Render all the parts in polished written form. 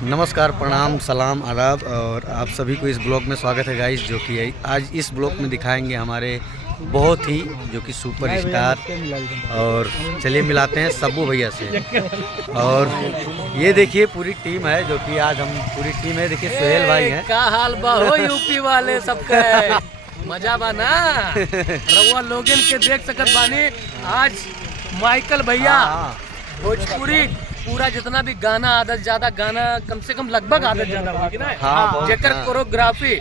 नमस्कार, प्रणाम, सलाम, आदाब और आप सभी को इस ब्लॉग में स्वागत है गाइस। जो कि आज इस ब्लॉग में दिखाएंगे हमारे बहुत ही जो कि सुपर स्टार। और चलिए मिलाते हैं सब्बू भैया से। और ये देखिए पूरी टीम है, जो कि आज हम पूरी टीम है। देखिए सोहेल भाई हैं। का हाल बा हो यूपी वाले सबके मजा बा ना। रउआ लोगन के देख सकत बानी आज माइकल भैया भोजपुरी पूरा जितना भी गाना आदत ज्यादा गाना कम से कम लगभग आदत ज्यादा होगी ना। जेकर कोरियोग्राफी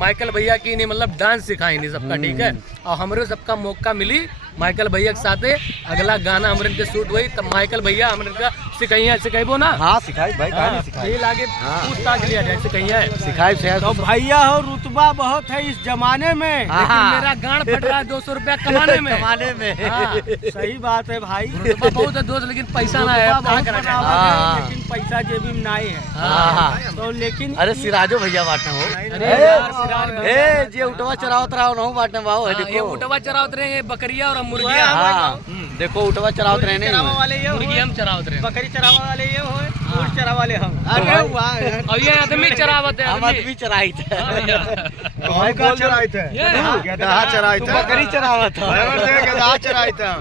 माइकल भैया की नहीं, मतलब डांस सिखाई नहीं सबका, ठीक है। और हमरे सबका मौका मिली माइकल भैया के साथे अगला गाना हमरे के शूट हुई, तब माइकल भैया हमरे का सिखाइबो ना। हाँ सिखाई भाई, गाने सिखाई। ये लागे पूछताछ लिया जाए सिखाइए सिखाई से तो भैया हो रुतबा बहुत है इस जमाने में, लेकिन मेरा गांड फट रहा है 200 रुपया कमाने में। हाँ, सही बात है भाई। रुतबा बहुत है दोस्त, लेकिन पैसा ना है। अब क्या करना चाहिए? लेकिन पैसा जेबी में नहीं है। तो लेकिन अरे सिराजो भैया बांटना हो। अरे यार सिराज भाई, ए जे उठवा चरावत रहा हो बांटना बाओ। ये देखो उठवा चरावत रहे हैं बकरिया और मुर्गिया। हाँ, देखो उठवा चरावत रहने चरावा वाले ये मुर्गी हम चरावत रहे हैं। बकरी चरावा वाले ये हो, ऊँट चरावा वाले हम। अरे वाह, और ये आदमी चरावत है। हम आदमी चराई थे। कौन का चराई थे? गधा चराई थे, बकरी चरावत था। गधा चराई थे।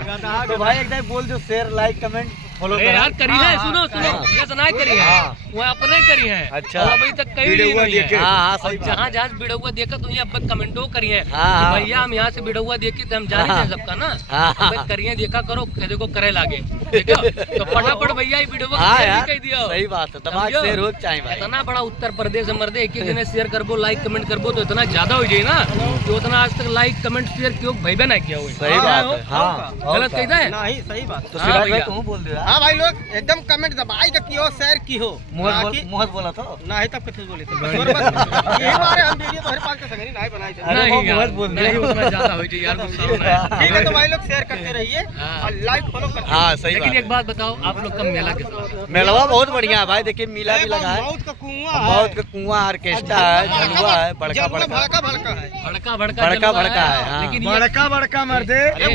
तो भाई एकदम बोल दो, शेयर लाइक कमेंट फॉलो अरे यार करी है, सुनो सुनो, ये तो नहीं करी है, वो अपने करी है। अच्छा। और अभी तक कहीं नहीं है। हाँ, और जहाँ जहाँ वीडियो देखा तो ये अब कमेंटो करी है हाँ। कि भैया हम यहाँ से वीडियो देखे तो हम जाने थे सबका ना। हाँ। भाई करिए देखा करो, देखो करे लागे, ठीक है। तो फटाफट भैया ये वीडियो हाँ यार, कह दिया। सही बात है, तमाम समझो? शेयर हो चाहिए भाई। इतना बड़ा उत्तर प्रदेश में मर्दे एक ही दिन शेयर करबो, लाइक कमेंट करबो तो इतना ज्यादा हो जाए ना कि उतना आज तक लाइक कमेंट शेयर क्यों भैया ना किया हुआ। सही बात है। हाँ, गलत कहता है। नहीं, सही बात। तो हाँ सिराज भाई भैया। तुम बोल दे रहा। हाँ भाई लोग एकदम कमेंट दबाई तो कियो, शेयर की हो। मुहत बोला तो नहीं तब कुछ बोले थे। यही बारे हम वीडियो तुम्हारे पास का संगनी नहीं बनाई थे। नहीं वो यार, बहुत बोल नहीं उतना ज्यादा हो जाए यार, गुस्सा होना है। ठीक है, तो भाई लोग शेयर करते रहिए हाँ। और लाइक फॉलो करते हाँ सही लेकिन बात एक बात बताओ, आप लोग का मेला कैसा है? मेलवा बहुत बढ़िया है भाई। देखिए मेला भी लगा है, मौत का कुआं बहुत का कुआं, ऑर्केस्ट्रा है, झुलुआ है, बड़का भड़का बड़का भड़का है। भड़का भड़का जलवा भड़का है, हाँ। लेकिन ये बड़का मर्दे। अरे,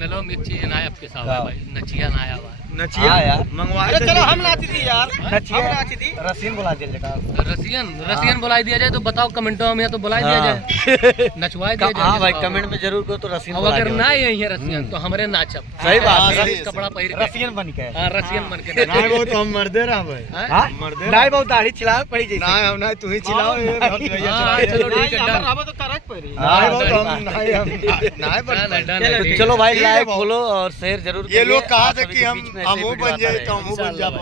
मेलो में चीज ना आपके साथ है भाई, नचिया ना आया हुआ है। नचिया हाँ यार, मंगवाए। चलो हम नाच दी यार, नचिया हम नाच दी। रसीन बुला दिया जगह। रसियन बुलाई दिया जाए तो बताओ कमेंटों में, या तो बुलाई दिया जाए, नचवाई दिया जाए। हाँ भाई, कमेंट में जरूर करो तो रसीन अब बुला अगर दिया। ना यही है रसियन तो हमारे नाचब। सही बात है, सारी कपड़ा पहन के रसियन बन के। हाँ रसियन बन के नहीं वो तो हम मर्दे रहा भाई। हाँ? मर्दे नहीं बहुत दाढ़ी चिल्ला पड़ी जैसे। नहीं हम नहीं, तू ही चिल्लाओ। हाँ, चलो ठीक है, डन। अब तो करक पे रही। हाँ, नहीं वो तो हम डन। नहीं, हम नहीं डन है, डन चलो, है, तो ठीक चलो है। भाई ठीक है लाइक बहुत। फॉलो और शेयर जरूर ये लोग करिए। कहा आप थे सभी कि के हम बीच में ऐसे हमू वीडियो बन आता जाए रहेगा। तो हमू बन इंशाल्लाह जाए।